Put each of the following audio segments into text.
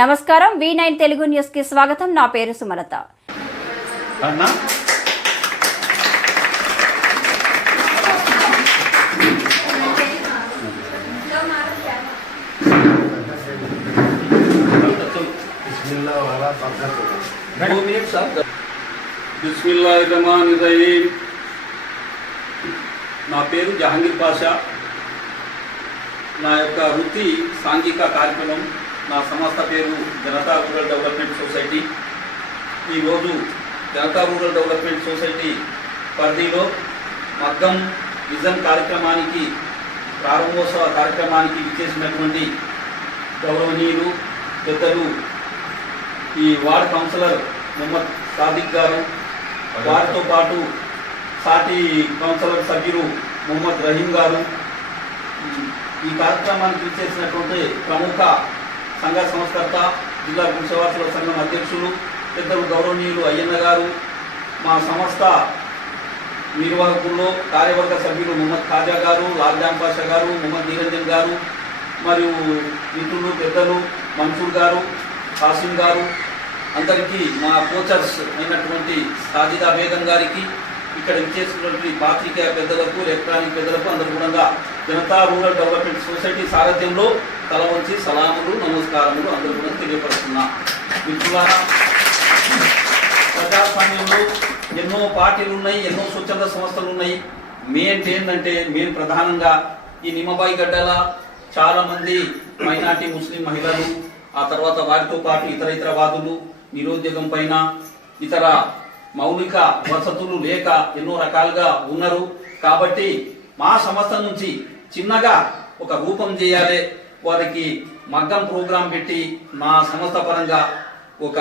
నమస్కారం V9 Telugu news కి స్వాగతం. నా పేరు సుమలత. బిస్మిల్లాహిర్రహమానిర్రహీం. నా పేరు జహాంగీర్ పాషా. నా యొక్క వృత్తి సాంఘిక కార్యక్రమం. నా సంస్థ పేరు జనతా రూరల్ డెవలప్మెంట్ సొసైటీ. ఈరోజు జనతా రూరల్ డెవలప్మెంట్ సొసైటీ పరిధిలో మగ్గం విజన్ కార్యక్రమానికి ప్రారంభోత్సవ కార్యక్రమానికి విచ్చేసినటువంటి గౌరవనీయులు పెద్దలు ఈ వార్డ్ కౌన్సిలర్ మొహమ్మద్ సాదిక్ గారు, వారితో పాటు సాటి కౌన్సిలర్ సభ్యులు మొహమ్మద్ రహీం గారు, ఈ కార్యక్రమానికి విచ్చేసినటువంటి ప్రముఖ సంఘ సంస్కర్త జిల్లా పురుషవాసుల సంఘం అధ్యక్షులు పెద్దలు గౌరవనీయులు అయ్యన్న గారు, మా సంస్థ నిర్వాహకుల్లో కార్యవర్గ సభ్యులు మొహమ్మద్ ఖాజా గారు, లాల్జాన్ పాషా గారు, మొహమ్మద్ నిరంజన్ గారు, మరియు మిత్రులు పెద్దలు మన్సూర్ గారు, కాసిం గారు, అందరికీ మా కోచర్స్ అయినటువంటి సాజిదా బేగం గారికి, ఇక్కడ విచ్చేసినటువంటి పాత్రికేయ పెద్దలకు, ఎలక్ట్రానిక్ పెద్దలకు అందరూ కూడా జనతా రూరల్ డెవలప్మెంట్ సొసైటీ సారథ్యంలో తల వంచి సలాములు నమస్కారములు అందరూ కూడా తెలియపరుస్తున్నా. మిత్రులారా, ప్రజాస్వామ్యంలో ఎన్నో పార్టీలు ఉన్నాయి, ఎన్నో స్వచ్ఛంద సంస్థలు ఉన్నాయి. ఏంటంటే మెయిన్ ప్రధానంగా ఈ నిమ్మబాయి గడ్డల చాలా మంది మైనార్టీ ముస్లిం మహిళలు, ఆ తర్వాత వారితో పాటు ఇతర వాదులు నిరుద్యోగం పైన ఇతర మౌలిక వసతులు లేక ఎన్నో రకాలుగా ఉన్నారు. కాబట్టి మా సంస్థ నుంచి చిన్నగా ఒక రూపం చేయాలి, వారికి మగ్గం ప్రోగ్రాం పెట్టి మా సంస్థ పరంగా ఒక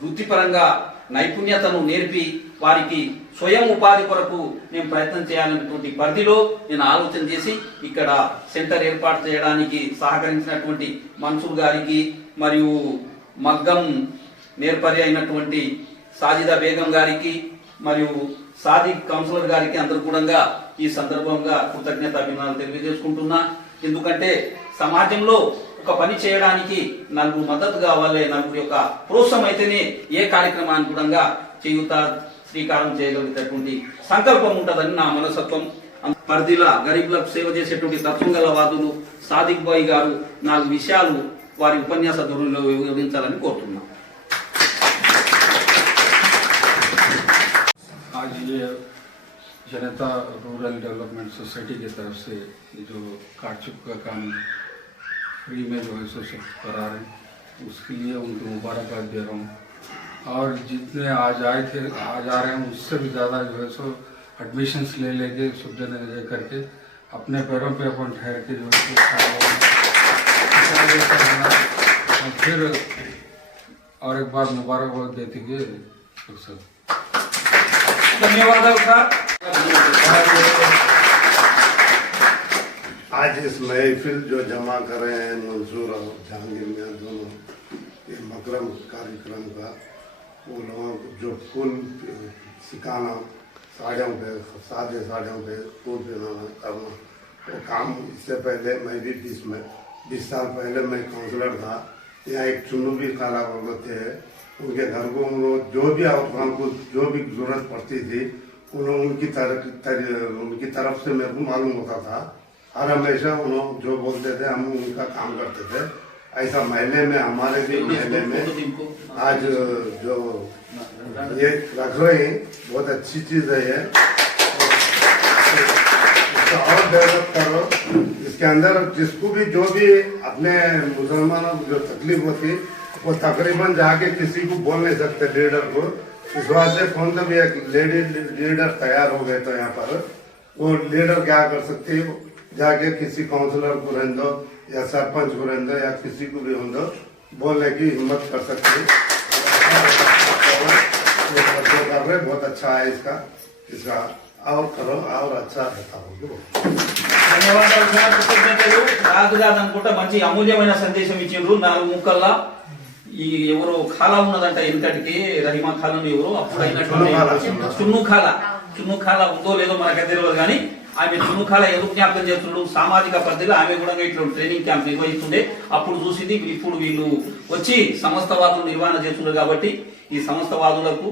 వృత్తిపరంగా నైపుణ్యతను నేర్పి వారికి స్వయం ఉపాధి కొరకు నేను ప్రయత్నం చేయాలనేటువంటి పరిధిలో నేను ఆలోచన చేసి ఇక్కడ సెంటర్ ఏర్పాటు చేయడానికి సహకరించినటువంటి మన్సూర్ గారికి, మరియు మగ్గం నేర్పరి అయినటువంటి సాజిదా బేగం గారికి, మరియు సాదిక్ కౌన్సిలర్ గారికి అందరూ కూడా ఈ సందర్భంగా కృతజ్ఞత అభినందనలు తెలియజేసుకుంటున్నా. ఎందుకంటే సమాజంలో ఒక పని చేయడానికి నలుగురు మద్దతు కావాలి, నలుగురు యొక్క ప్రోత్సాహం అయితేనే ఏ కార్యక్రమాన్ని కూడా చేయుత శ్రీకారం చేయగలిగేటటువంటి సంకల్పం ఉంటుందని నా మనస్తత్వం. పరిధిలా గరీబులకు సేవ చేసేటువంటి తత్వం గల వాదులు సాదిక్ బాయ్ గారు 4 విషయాలు వారి ఉపన్యాస ధోరణిలో వివరించాలని కోరుతున్నాం. आज ये जनता रूरल डेवलपमेंट सोसाइटी की तरफ से जो कारचुप का काम फ्री में जो है सो सब करा रहे हैं, उसके लिए उनको मुबारकबाद दे रहा हूँ। और जितने आज आ रहे हैं उससे भी ज़्यादा जो है सो एडमिशन्स ले लेके सुविधा ले करके अपने पैरों पे अपन ठहर के जो है और फिर और एक बार मुबारकबाद देते हुए सब धन्यवाद सर। आज इस महफिल जो जमा कर रहे हैं मंसूर और जहांगीर में दोनों ये मकरम कार्यक्रम का, वो लोगों को जो फूल सिखाना, साड़ियों पे साड़ियों पे फूल पहनाना करना, वो काम इससे पहले मैं भी 20 साल पहले मैं काउंसलर था। यहाँ एक चुन्नू भी काला होते हैं, उनके घर को उन लोग जो भी आउटकाम को जो भी जरूरत पड़ती थी उनकी तरफ से मेरे को मालूम होता था। हर हमेशा उन्होंने जो बोलते थे हम उनका काम करते थे। ऐसा महल्ले में हमारे भी महल्ले में आज जो ये रख रहे हैं बहुत अच्छी चीज़ है ये, इसका और डेवलप करो। इसके अंदर जिसको भी जो भी अपने मुसलमानों को जो तकलीफ होती वो तकरीबन जाके किसी को बोल नहीं सकते लीडर को। इस वास्ते कौन सा भी एक लीडर तैयार हो गए तो यहाँ पर वो लीडर क्या कर सकते है, जाके किसी काउंसलर को रहने दो या सरपंच को रहने दो या किसी को भी होने दो, बोलने की हिम्मत कर सकते हैं। कर रहे बहुत अच्छा है इसका और करो और अच्छा रहता होगा। ధన్యవాదాలు సార్, కృతజ్ఞతలు. రాజుగాదనుకుంటా మంచి అమూల్యమైన సందేశం ఇచ్చిండ్రు. 4 ముక్కల్లా ఈ ఎవరు ఖాలా ఉన్నదంట వెనకటికి, రహిమా ఖాలను ఎవరు అప్పుడు అయినటువంటి చున్ను ఖాలా ఉందో లేదో మనకు తెలియదు కానీ ఆమె తుముఖాల ఎందుకు జ్ఞాపకం చేస్తున్నాడు, సామాజిక పరిధిలో ఆమె కూడా ఇట్లా ట్రైనింగ్ క్యాంప్ నిర్వహిస్తుండే అప్పుడు చూసింది. ఇప్పుడు వీళ్ళు వచ్చి సమస్తవాదులు నిర్వహణ చేస్తున్నారు కాబట్టి ఈ సమస్తవాదులకు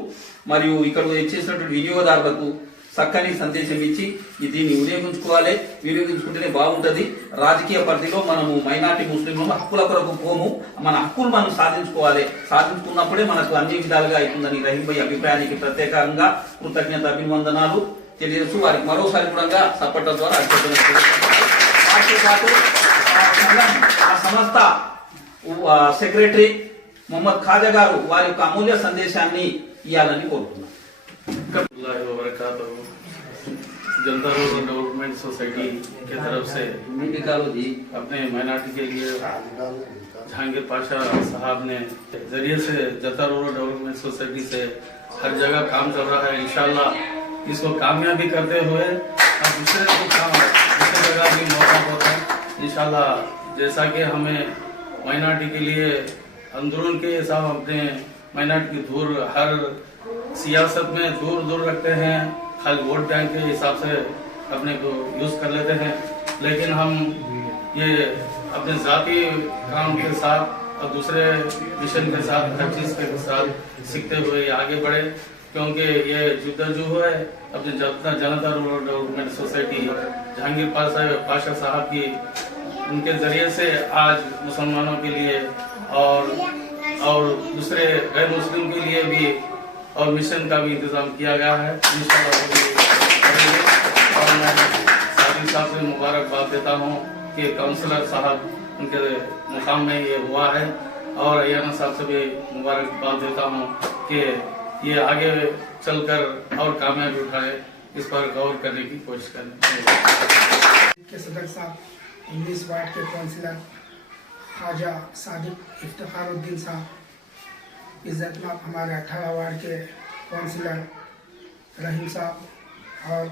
మరియు ఇక్కడ చేసినటువంటి వినియోగదారులకు చక్కని సందేశం ఇచ్చి దీన్ని వినియోగించుకుంటేనే బాగుంటది. రాజకీయ పరిధిలో మనము మైనార్టీ ముస్లింలు హక్కుల కొరకు పోము, మన హక్కులు మనం సాధించుకున్నప్పుడే మనకు అన్ని విధాలుగా అవుతుందని రహీం భాయ్ అభిప్రాయానికి ప్రత్యేకంగా కృతజ్ఞత అభినందనాలు తెలియజేస్తూ వారికి మరోసారి కూడా సపోర్ట్ ద్వారా ఆ సంస్థ సెక్రటరీ మొహమ్మద్ ఖాజా గారు వారి యొక్క అమూల్య సందేశాన్ని ఇవ్వాలని కోరుతున్నాను. जनता रूरल डेवलपमेंट सोसाइटी के तरफ से अपने माइनॉरिटी के लिए जहांगीर पाशा साहब ने जरिए से जनता रूरल डेवलपमेंट सोसाइटी से हर जगह काम चल रहा है। इंशाल्लाह इसको कामयाबी करते हुए अब दूसरे को काम दूसरी जगह भी मौका होता है इंशाल्लाह। जैसा कि हमें माइनॉरिटी के लिए अंदरून के हिसाब अपने माइनॉरिटी की दूर हर सियासत में दूर रखते हैं, खाली वोट बैंक के हिसाब से अपने को यूज कर लेते हैं। लेकिन हम ये अपने जाती काम के साथ और दूसरे मिशन के साथ हर चीज के साथ सीखते हुए आगे बढ़े, क्योंकि ये जुद्दजू है अपने जनता rural development society Jahangir Pasha साहब की उनके जरिए से आज मुसलमानों के लिए और दूसरे गैर मुस्लिम के लिए भी और मिशन का भी इंतजाम किया गया है। और मैं सादी साहब से मुबारकबाद देता हूँ कि काउंसलर साहब उनके मुकाम में ये हुआ है, और अयाना साहब से भी मुबारकबाद देता हूँ कि ये आगे चलकर और कामयाबी उठाए, इस पर गौर करने की कोशिश करें। के सदर साहब, 19 वार्ड के काउंसिलर ख्वाजा सादिक इफ्तिखारुद्दीन साहब, इज्जतमाब हमारे 18 वार्ड के काउंसिलर रहीम साहब, और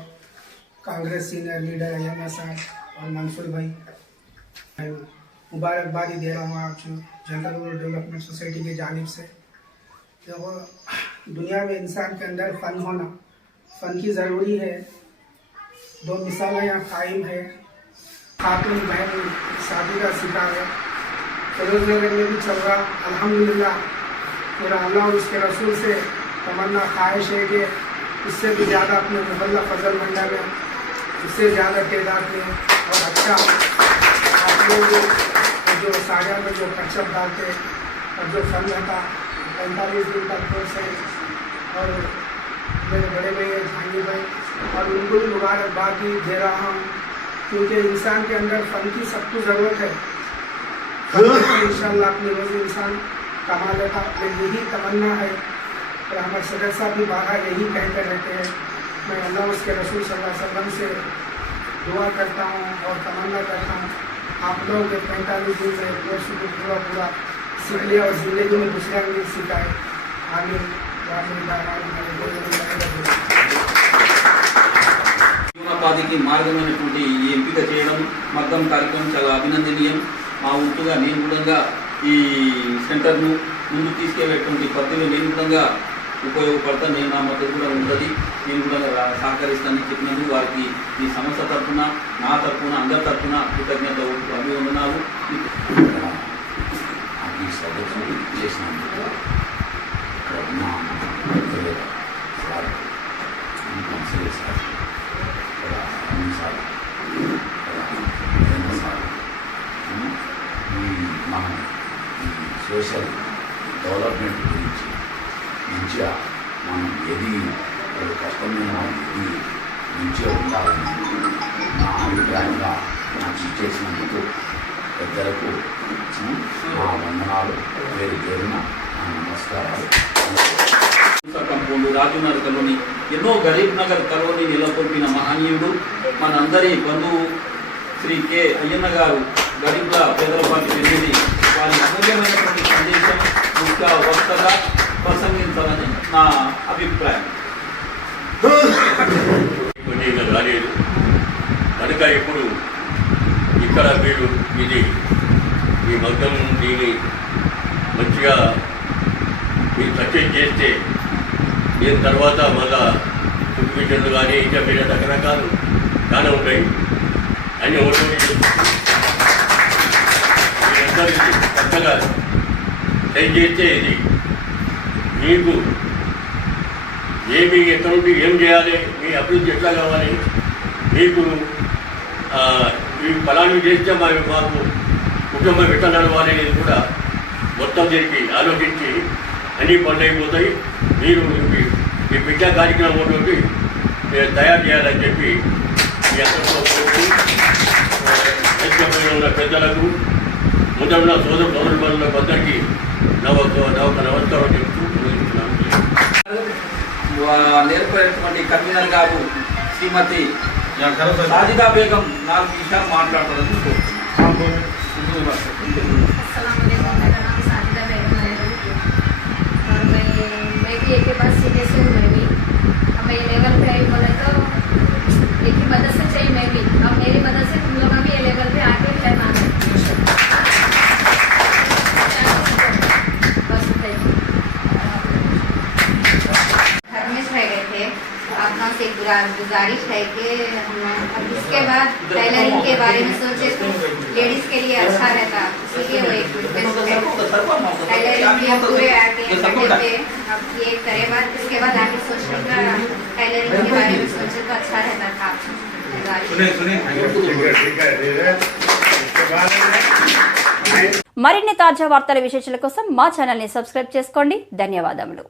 कांग्रेस सीनियर लीडर अयाना साहब और मंसूर भाई, मुबारकबादी दे रहा हूँ आज जनता रूरल डेवलपमेंट सोसाइटी की जानिब से। देखो, दुनिया में इंसान के अंदर फ़न होना, फ़न की ज़रूरी है। 2 मिसालें यहाँ कायम है। खातून बहन शादी का शिकार है, फिरोजनगर में भी चल रहा। अल्हम्दुलिल्लाह मेरा अल्लाह और उसके रसूल से तमन्ना ख्वाहिश है कि इससे भी ज़्यादा अपने मोहल्ला फजल मंडा में इससे ज़्यादा तादाद में और अच्छा आप लोग जो साड़िया में जो कचप डालते और जो फन रहता 45 दिन का कोर्स है, और मेरे बड़े भैया जहांगीर भाई और उनको भी मुबारकबाद दे रहा हूँ, क्योंकि इंसान के अंदर फन की सबको ज़रूरत है। इंशाल्लाह अपनी रोज़ी इंसान कमा लेता, यही तमन्ना है। और हमारे सदर साहब भी बाहर यही कहते रहते हैं। मैं अल्लाह उसके रसूल सल्लल्लाहु अलैहि वसल्लम से दुआ करता हूँ और तमन्ना करता हूँ आप लोग 45 दिन में कोर्स को पूरा सीख लिया और ज़िंदगी में दूसरा भी सिखाए। आमीन। జీవనోపాధికి మార్గమైనటువంటి ఈ ఎంపిక చేయడం మగ్గం కార్యక్రమం చాలా అభినందనీయం. మా వంతుగా నేను కూడా ఈ సెంటర్ను ముందు తీసుకెళ్ళేటువంటి పద్ధతిలో నేను కూడా ఉపయోగపడతా, నేను నా మద్దతు కూడా ఉంటుంది, నేను కూడా సహకరిస్తానని చెప్పినందుకు వారికి ఈ సంస్థ తరఫున, నా తరఫున, అందరి తరఫున కృతజ్ఞత అభివందనాలు. ఈ సదస్సును చేసినందుకు మనం ఈ సోషల్ డెవలప్మెంట్ గురించి మంచిగా మనం కష్టమైన మంచిగా ఉండాలని నా అభిప్రాయంగా నాకు ఇచ్చేసినందుకు పెద్దలకు నా వందనాలు, పేరున నమస్కారాలు. కంపౌండ్ రాజునగర్ కలోని ఎన్నో గరీబ్ నగర్ కలోని నెలకొల్పిన మహనీయుడు, మనందరి బంధువు శ్రీ కె అయ్యన్న గారు గరీబ్ల పేదల పార్టీ పెరిగింది. వారి అమూల్యమైనటువంటి సందేశం ముఖ్య వక్తగా ప్రసంగించాలని నా అభిప్రాయం. రాలేదు కనుక ఇప్పుడు ఇక్కడ వీడు ఈ మగ్గం దీన్ని మంచిగా మీరు సక్సెస్ చేస్తే నేను తర్వాత మళ్ళా సూపర్విజన్లు కానీ ఇంకా వేరే రకరకాలు చాలా ఉంటాయి అన్ని ఓటమి కొత్తగా ట్రై చేస్తే ఇది మీకు ఏమి ఎక్కడ నుండి ఏం చేయాలి, మీ అభివృద్ధి ఎట్లా కావాలి, మీకు ఈ ఫలాన్ని చేస్తే మాకు కుటుంబం ఎట్లా నడవాలి అనేది కూడా మొత్తం దీనికి ఆలోచించి అన్ని పనులు అయిపోతాయి. మీరు ఈ విద్యా కార్యక్రమం ఒకటి తయారు చేయాలని చెప్పి మీ అందరితో ఉన్న పెద్దలకు ముందున్న సోదరులకు అందరికీ నమస్కారం చెప్తూ నేర్పేటువంటి కన్వీనర్ గారు శ్రీమతి సాజిదా బేగం 4 నిమిషాలు మాట్లాడతారని కోరుతున్నాను. अस्सलाम वालेकुम, मेरा नाम साजिदा बेगम है और मैं भी एक के पास सीधे से हूँ। मैं भी हमें ये लेवल पे आई बोले तो एक ही मदद से चाहिए मैं भी, और मेरी मदद से तुम लोग भी ये लेवल पे आके रहना है बस। घर में रह गए थे, अपना से गुजारिश है कि अब इसके बाद टेलरिंग के बारे में सोचे तो लेडीज के लिए अच्छा रहता, इसीलिए वो एक टेलरिंग के पूरे आके थे। अब ये करे बाद इसके बाद आगे सोचने का टेलरिंग के बारे में सोचे तो अच्छा रहता था। మరిన్ని తాజా వార్తల విశేషాల కోసం మా ఛానల్ని సబ్స్క్రైబ్ చేసుకోండి. ధన్యవాదములు.